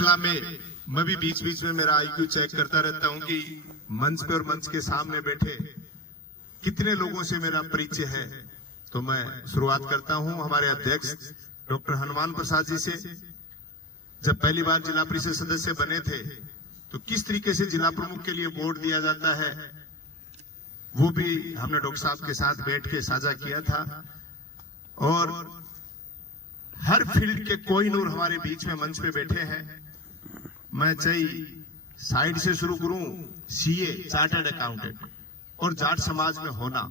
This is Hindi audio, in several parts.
श्रृंखला में मैं भी बीच बीच में मेरा आईक्यू चेक करता रहता हूं कि मंच पे और मंच के सामने बैठे कितने लोगों से मेरा परिचय है। तो मैं शुरुआत करता हूं हमारे अध्यक्ष डॉक्टर हनुमान प्रसाद जी से। जब पहली बार जिला परिषद सदस्य बने थे तो किस तरीके से जिला प्रमुख के लिए वोट दिया जाता है वो भी हमने डॉक्टर साहब के साथ बैठ के साझा किया था। और हर फील्ड के कोहिनूर हमारे बीच में मंच पे बैठे हैं। मैं चाहे साइड से शुरू करूं, सीए चार्टर्ड अकाउंटेंट और जाट समाज में होना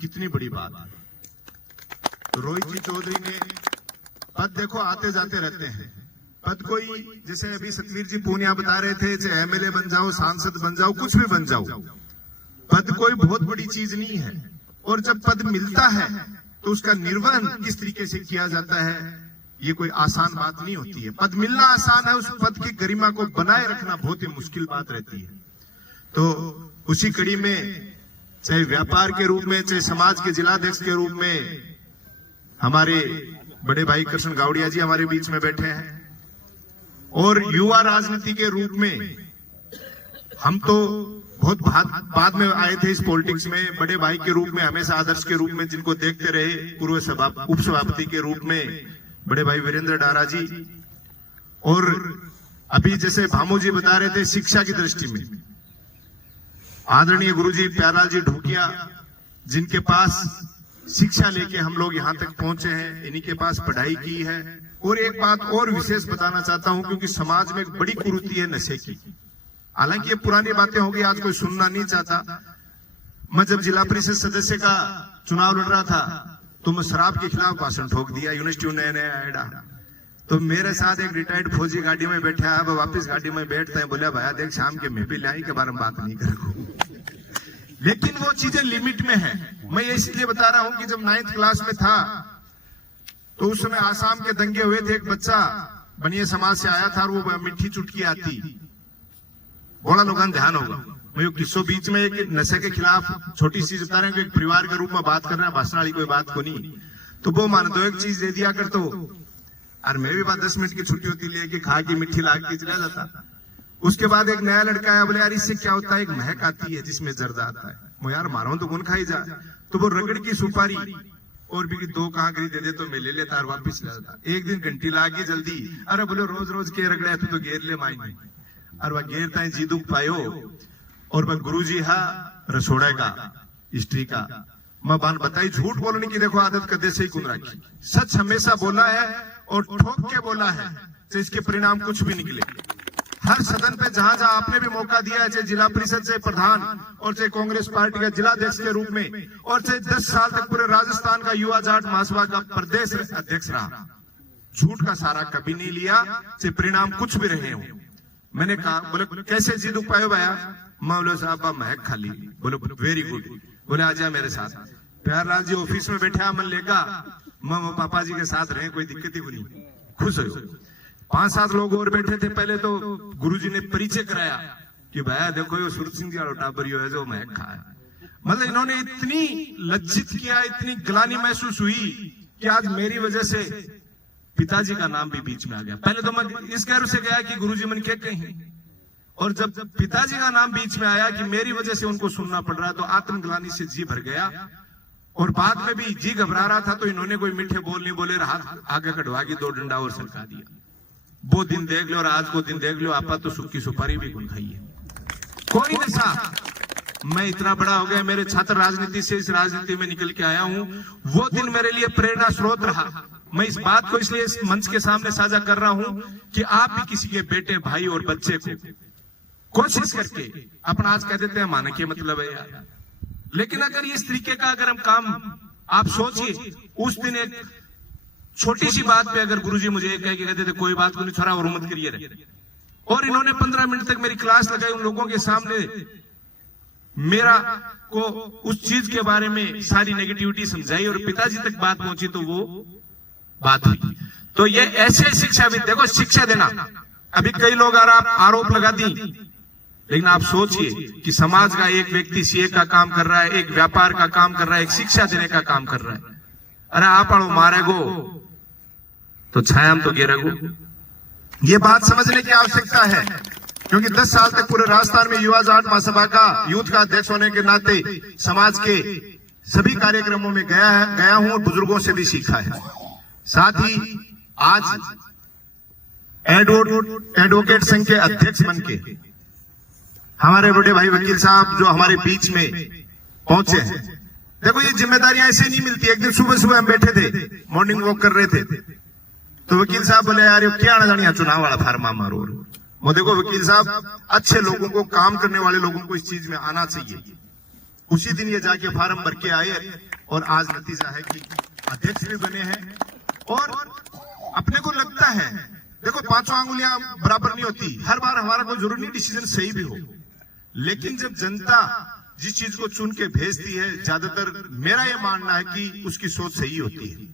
कितनी बड़ी बात है। तो रोहित जी चौधरी ने पद देखो आते जाते रहते हैं। पद कोई जैसे अभी सतवीर जी पूनिया बता रहे थे, चाहे एमएलए बन जाओ, सांसद बन जाओ, कुछ भी बन जाओ, पद कोई बहुत बड़ी चीज नहीं है। और जब पद मिलता है तो उसका निर्वहन किस तरीके से किया जाता है ये कोई आसान बात नहीं होती है। पद मिलना आसान है, उस पद की गरिमा को बनाए रखना बहुत ही मुश्किल बात रहती है। तो उसी कड़ी में चाहे व्यापार के रूप में, चाहे समाज के जिलाध्यक्ष के रूप में हमारे बड़े भाई कृष्ण गावड़िया जी हमारे बीच में बैठे हैं। और युवा राजनीति के रूप में हम तो बहुत बाद में आए थे इस पॉलिटिक्स में। बड़े भाई के रूप में, हमेशा आदर्श के रूप में जिनको देखते रहे, पूर्व उपसभापति के रूप में बड़े भाई वीरेंद्र डारा जी। और अभी जैसे भामू जी बता रहे थे शिक्षा की दृष्टि में आदरणीय गुरुजी प्यारलाल जी ढोकिया, जिनके पास शिक्षा लेके हम लोग यहाँ तक पहुंचे हैं, इन्हीं के पास पढ़ाई की है। और एक बात और विशेष बताना चाहता हूं, क्योंकि समाज में एक बड़ी कुरीति है नशे की। हालांकि ये पुरानी बातें होगी, आज कोई सुनना नहीं चाहता। मैं जब जिला परिषद सदस्य का चुनाव लड़ रहा था तो मैं शराब के खिलाफ भाषण ठोक दिया। यूनिवर्सिटी नया नया आया तो मेरे साथ एक रिटायर्ड फौजी गाड़ी में बैठा है, वो वापस गाड़ी में बैठता है, बोला भैया देख शाम के मैं भी लाई के बारे में बात नहीं करूँ। लेकिन वो चीजें लिमिट में है। मैं ये इसलिए बता रहा हूं कि जब 9th क्लास में था तो उस समय आसाम के दंगे हुए थे। एक बच्चा बनिए समाज से आया था और वो मिट्टी चुटकी आती, बड़ा लोगों ध्यान होगा। मैं किस्सों बीच में एक नशे के खिलाफ छोटी सी बता रहे हैं कि एक परिवार के रूप में बात कर रहे हैं, भाषण वाली कोई बात को नहीं। तो वो मान दो एक चीज दे दिया कर तो, और मैं भी बात 10 मिनट की छुट्टी होती लेके खा के मिट्टी लाग के चला जाता। उसके बाद एक नया लड़का आया, बोले यार इससे क्या होता है, एक महक आती है जिसमें जर्द आता है। मैं यार मारो तो गुन खाई जा। तो वो रगड़ की सुपारी और भी 2 कहाँ करी दे दे तो मैं ले लेता और वापिस ले जाता। एक दिन घंटी लागी जल्दी, अरे बोले रोज रोज के रगड़े तो गेर ले माई नहीं। और वह गेरता है जी दुख पायो। और वह गुरु जी हा रसोड़ा का हिस्ट्री का मैं बान बताई, झूठ बोलने की देखो आदत कदे से ही गुण रखी। सच हमेशा बोला है और ठोक के बोला है, तो इसके परिणाम कुछ भी निकले। हर सदन पे जहां जहां आपने भी मौका दिया है, चाहे जिला परिषद से प्रधान और चाहे कांग्रेस पार्टी का जिलाध्यक्ष के रूप में, और चाहे 10 साल तक पूरे राजस्थान का युवा जाट महासभा का प्रदेश अध्यक्ष रहा, झूठ का सारा कभी नहीं लिया, चाहे परिणाम कुछ भी रहे हो। मैंने कहा, बोले कैसे जी दुख पाए भैया? मैं बोले साहब महक खाली। बोले वेरी गुड। बोले आ जा मेरे साथ। प्यारलाल जी ऑफिस में बैठा, मन लेगा मैं पापा जी के साथ रहे, कोई दिक्कत ही नहीं, खुश हो। 5-7 लोग और बैठे थे। पहले तो गुरुजी ने परिचय कराया कि भैया देखो ये सूरत सिंह जी टाबरियो है जो महक खाया। मतलब इन्होंने इतनी लज्जित किया, इतनी ग्लानि महसूस हुई कि आज मेरी वजह से पिताजी का नाम भी बीच में आ गया। पहले तो मैं इस गर्व से गया कि गुरुजी मन क्या कहीं, और जब पिताजी का नाम बीच में आया कि मेरी वजह से उनको सुनना पड़ रहा तो आत्मग्लानि से जी भर गया। और बाद में भी जी घबरा रहा था तो इन्होंने कोई मीठे बोल नहीं बोले, हाथ आगे कटवा के 2 डंडा और सरका दिया। वो दिन देख लो और आज को दिन देख लो, आपा तो सूखी सुपारी भी गुन खाई है। कोई नशा, मैं इतना बड़ा हो गया, मेरे छात्र राजनीति से इस राजनीति में निकल के आया हूं, वो दिन मेरे लिए प्रेरणा स्रोत रहा। मैं इस बात को इसलिए इस मंच के सामने साझा कर रहा हूं कि आप भी किसी के बेटे, भाई और बच्चे को कोशिश करके अपना, आज कह देते हैं माना के मतलब है यार, लेकिन अगर इस तरीके का अगर हम काम, आप सोचिए उस दिन एक छोटी सी बात पे अगर गुरुजी मुझे कह के कहते थे कोई बात को नहीं छोड़ा और मत करिए रहे, और इन्होंने 15 मिनट तक मेरी क्लास लगाई, उन लोगों के सामने मेरा को उस चीज के बारे में सारी नेगेटिविटी समझाई और पिताजी तक बात पहुंची तो वो बात हुई। तो ये ऐसे शिक्षाविद, देखो शिक्षा देना, अभी कई लोग आरोप लगा दी, लेकिन आप सोचिए कि समाज का एक व्यक्ति सीए का काम कर रहा है, एक व्यापार का काम कर रहा है, एक शिक्षा देने का काम कर रहा है। अरे आप मारेगो तो छायाम तो गिरेगो, ये बात समझने की आवश्यकता है, क्योंकि 10 साल तक पूरे राजस्थान में युवा जाट महासभा का यूथ का अध्यक्ष होने के नाते समाज के सभी कार्यक्रमों में गया हूं और बुजुर्गों से भी सीखा है। साथ ही आज एडवोकेट संघ के अध्यक्ष बनके हमारे बड़े भाई वकील साहब जो हमारे बीच में पहुंचे हैं। देखो, ये जिम्मेदारियां ऐसे नहीं मिलती। एक दिन सुबह सुबह हम बैठे थे, मॉर्निंग वॉक कर रहे थे, तो वकील साहब बोले, यार क्या ना जानिए चुनाव वाला फार्मा मारो। वो देखो वकील साहब, अच्छे लोगों को, काम करने वाले लोगों को इस चीज में आना चाहिए। उसी दिन ये जाके फार्म भर के आए और आज नतीजा है कि अध्यक्ष भी बने हैं। और अपने को लगता है, देखो, पांचों आंगुलियां बराबर नहीं होती, हर बार हमारा कोई जरूरी नहीं डिसीजन सही भी हो, लेकिन जब जनता जिस चीज को चुन के भेजती है, ज्यादातर मेरा ये मानना है कि उसकी सोच सही होती है।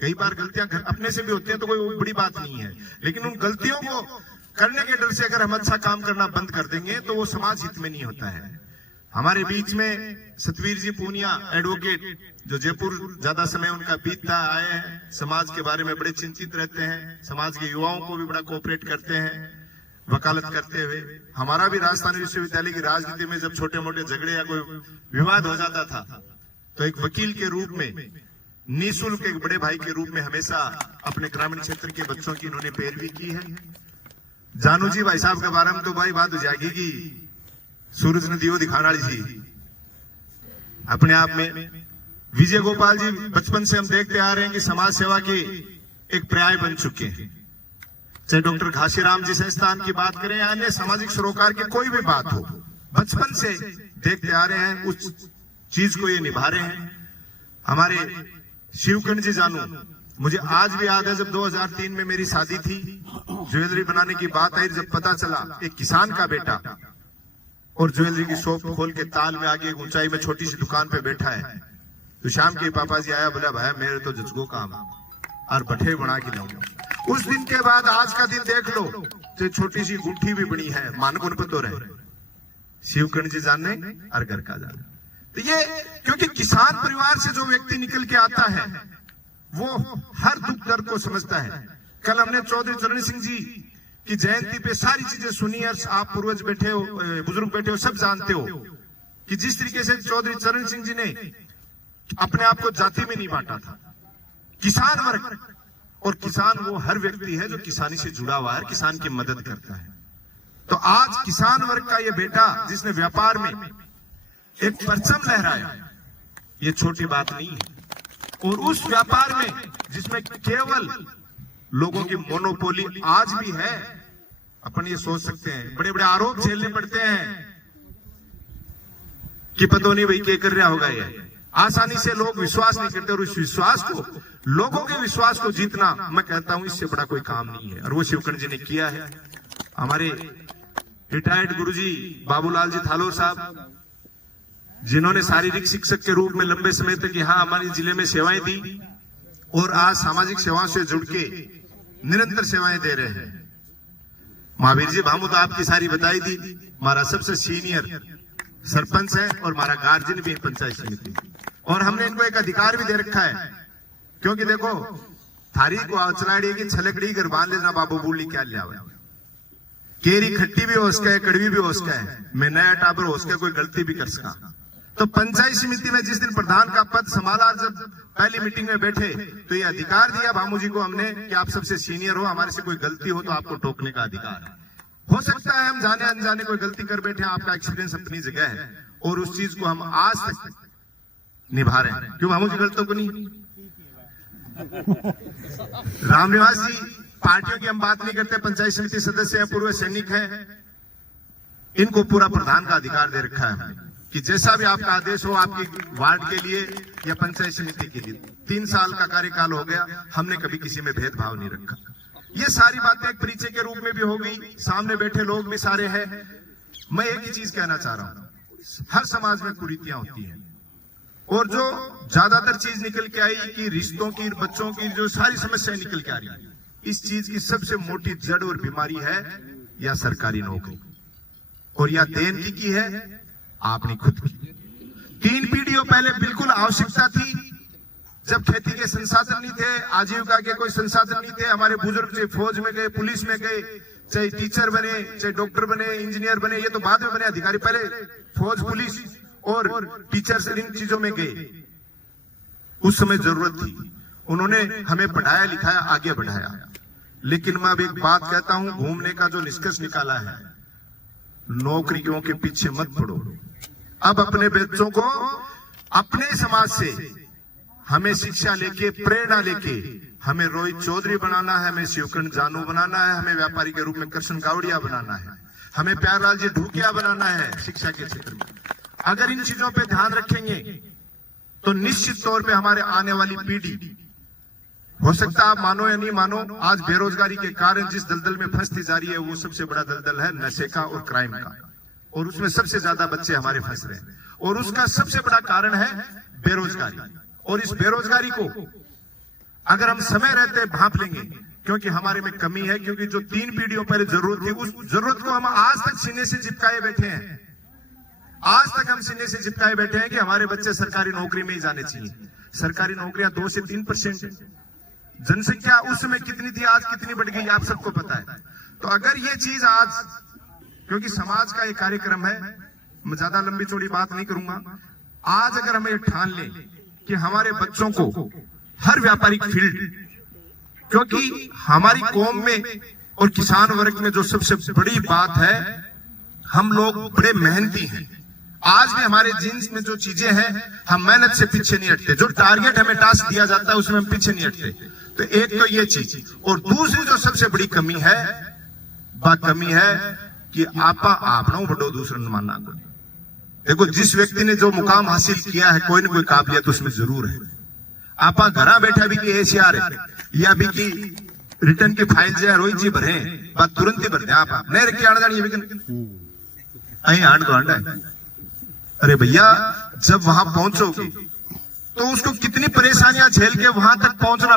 कई बार गलतियां अपने से भी होती हैं तो कोई बड़ी बात नहीं है, लेकिन उन गलतियों को करने के डर से अगर हम अच्छा काम करना बंद कर देंगे तो वो समाज हित में नहीं होता है। हमारे बीच में सतवीर जी पूनिया एडवोकेट, जो जयपुर ज्यादा समय उनका बीतता आए हैं, समाज के बारे में बड़े चिंतित रहते हैं, समाज के युवाओं को भी बड़ा कोऑपरेट करते हैं वकालत करते हुए। हमारा भी राजस्थान विश्वविद्यालय की राजनीति में जब छोटे मोटे झगड़े या कोई विवाद हो जाता था तो एक वकील के रूप में, निःशुल्क एक बड़े भाई के रूप में हमेशा अपने ग्रामीण क्षेत्र के बच्चों की इन्होंने पैरवी की है। जानू जी भाई साहब के बारे में तो भाई बात हो जाएगी कि सूरज ने दियो दिखाना जी अपने आप में। विजय गोपाल जी, बचपन से हम देखते आ रहे हैं कि समाज सेवा के एक पर्याय बन चुके हैं। चाहे डॉक्टर घासीराम जी संस्थान की बात करें या अन्य सामाजिक सरोकार की कोई भी बात हो, बचपन से देखते आ रहे हैं, उस चीज को ये निभा रहे हैं। हमारे शिवकर्ण जी जानू, मुझे आज भी याद है जब 2003 में मेरी शादी थी, ज्वेलरी बनाने की बात आई, जब पता चला एक किसान का बेटा और ज्वेलरी की शॉप खोल के ताल में आगे एक ऊंचाई में छोटी सी दुकान पे बैठा है, तो शाम के पापा जी आया, बोला भाई मेरे तो जजगो काम और बठे बना के लाऊंगा। उस दिन के बाद आज का दिन देख लो तो छोटी सी गुंठी भी बनी है, मानकुन पे तो रहे शिवकर्ण जी जाने और घर का जाने। तो ये क्योंकि किसान परिवार से जो व्यक्ति निकल के आता है वो हर दुख दर्द को समझता है। कल हमने चौधरी चरण सिंह जी की जयंती पे सारी चीजें सुनी है, आप पूर्वज बैठे हो, बुजुर्ग बैठे हो, सब जानते हो कि जिस तरीके से चौधरी चरण सिंह जी ने अपने आप को जाति में नहीं बांटा था। किसान वर्ग, और किसान वो हर व्यक्ति है जो किसानी से जुड़ा हुआ है, किसान की मदद करता है। तो आज किसान वर्ग का ये बेटा जिसने व्यापार में एक परचम लहराया, ये छोटी बात नहीं है। और उस व्यापार में जिसमें केवल लोगों की मोनोपोली आज भी है, अपन ये सोच सकते हैं, बड़े बड़े आरोप झेलने पड़ते हैं कि पता नहीं भाई क्या कर रहा होगा, ये आसानी से लोग विश्वास नहीं करते। और उस विश्वास को, लोगों के विश्वास को जीतना, मैं कहता हूं इससे बड़ा कोई काम नहीं है, और वो शिवकर्ण जी ने किया है। हमारे रिटायर्ड गुरुजी बाबूलाल जी थालोर साहब, जिन्होंने शारीरिक शिक्षक के रूप में लंबे समय तक यहाँ हमारे जिले में सेवाएं दी और आज सामाजिक सेवाओं से जुड़ के निरंतर सेवाएं दे रहे हैं। महावीर जी भामू तो आपकी सारी बताई दी, हमारा सबसे सीनियर सरपंच है और हमारा गार्जियन भी है पंचायत समिति, और हमने इनको एक अधिकार भी दे रखा है, क्योंकि देखो थारी को अचलाड़ी की छलकड़ी घर बांध लेना बाबू बोली क्या लिया हुआ, केरी खट्टी भी हो उसका है, कड़वी भी हो उसका है, मैं नया टाबर हो उसका, कोई गलती भी कर सका। तो पंचायत समिति में जिस दिन प्रधान का पद संभाला, जब पहली मीटिंग में बैठे तो ये अधिकार दिया भामू जी को हमने कि आप सबसे सीनियर हो, हमारे से कोई गलती हो तो आपको टोकने का अधिकार है। हो सकता है हम जाने अनजाने कोई गलती कर बैठे, आपका एक्सपीरियंस अपनी जगह है और उस चीज को हम आज तक निभा रहे हैं। क्यों भामू जी गलतों को नहीं? रामनिवास जी, पार्टियों की हम बात नहीं करते, पंचायत समिति सदस्य है, पूर्व सैनिक है, इनको पूरा प्रधान का अधिकार दे रखा है कि जैसा भी आपका आदेश हो आपकी वार्ड के लिए या पंचायत समिति के लिए। 3 साल का कार्यकाल हो गया, हमने कभी किसी में भेदभाव नहीं रखा। ये सारी बातें एक परिचय के रूप में भी हो गई, सामने बैठे लोग भी सारे हैं। मैं एक ही चीज कहना चाह रहा हूं, हर समाज में कुरीतियां होती हैं, और जो ज्यादातर चीज निकल के आई कि रिश्तों की, बच्चों की जो सारी समस्याएं निकल के आ रही है, इस चीज की सबसे मोटी जड़ और बीमारी है या सरकारी नौकरी, और या देन की है आपने खुद की। 3 पीढ़ियों पहले बिल्कुल आवश्यकता थी, जब खेती के संसाधन नहीं थे, आजीविका के कोई संसाधन नहीं थे, हमारे बुजुर्ग चाहे फौज में गए, पुलिस में गए, चाहे टीचर बने, चाहे डॉक्टर बने, इंजीनियर बने, ये तो बाद में बने अधिकारी, पहले फौज, पुलिस और टीचर्स इन चीजों में गए। उस समय जरूरत थी, उन्होंने हमें पढ़ाया लिखाया, आगे बढ़ाया। लेकिन मैं अब एक बात कहता हूं, घूमने का जो निष्कर्ष निकाला है, नौकरियों के पीछे मत पड़ो। अब अपने बच्चों को अपने समाज से हमें शिक्षा लेके, प्रेरणा लेके, हमें रोहित चौधरी बनाना है, हमें शिवकर्ण जानू बनाना है, हमें व्यापारी के रूप में कृष्ण गावड़िया बनाना है, हमें प्यारलाल जी ढूकिया बनाना है शिक्षा के क्षेत्र में। अगर इन चीजों पे ध्यान रखेंगे तो निश्चित तौर पे हमारे आने वाली पीढ़ी, हो सकता है आप मानो या नहीं मानो, आज बेरोजगारी के कारण जिस दलदल में फंसती जा रही है, वो सबसे बड़ा दलदल है नशे का और क्राइम का, और उसमें सबसे ज्यादा बच्चे हमारे फंस रहे हैं, और उसका सबसे बड़ा कारण है बेरोजगारी। और इस बेरोजगारी को अगर हम समय रहते भांप लेंगे, क्योंकि हमारे में कमी है, क्योंकि जो 3 पीढ़ियों पहले जरूरत थी, उस जरूरत को हम आज तक सीने से चिपकाए बैठे हैं। आज तक हम सीने से चिपकाए बैठे हैं कि हमारे बच्चे सरकारी नौकरी में ही जाने चाहिए। सरकारी नौकरियां 2 से 3%, जनसंख्या उस समय कितनी थी, आज कितनी बढ़ गई, आप सबको पता है। तो अगर ये चीज आज, क्योंकि समाज का एक कार्यक्रम है, मैं ज्यादा लंबी चौड़ी बात नहीं करूंगा, आज अगर हम ये ठान लें कि हमारे बच्चों को हर व्यापारिक फील्ड, क्योंकि हमारी कौम में और किसान वर्ग में जो सबसे बड़ी बात है, हम लोग बड़े मेहनती हैं। आज भी हमारे जीन्स में जो चीजें हैं, हम मेहनत से पीछे नहीं हटते। जो टारगेट हमें टास्क दिया जाता है उसमें हम पीछे नहीं हटते। तो एक तो ये चीज, और दूसरी जो सबसे बड़ी कमी है, बात कमी है कि आपा आपना बड़ो दूसरा न मानना को। देखो, जिस व्यक्ति ने जो मुकाम हासिल किया है, कोई ना कोई काबिलियत उसमें जरूर है। आपा घरा बैठा भी कि एसीआर है या भी कि रिटर्न की फाइल जो रोहित जी भरे, बात तुरंत ही भर दे। आप नहीं रखी आना जानी अही आंड तो आंडा है। अरे भैया, जब वहां पहुंचोगे तो उसको कितनी परेशानियां झेल के वहां तक पहुंचना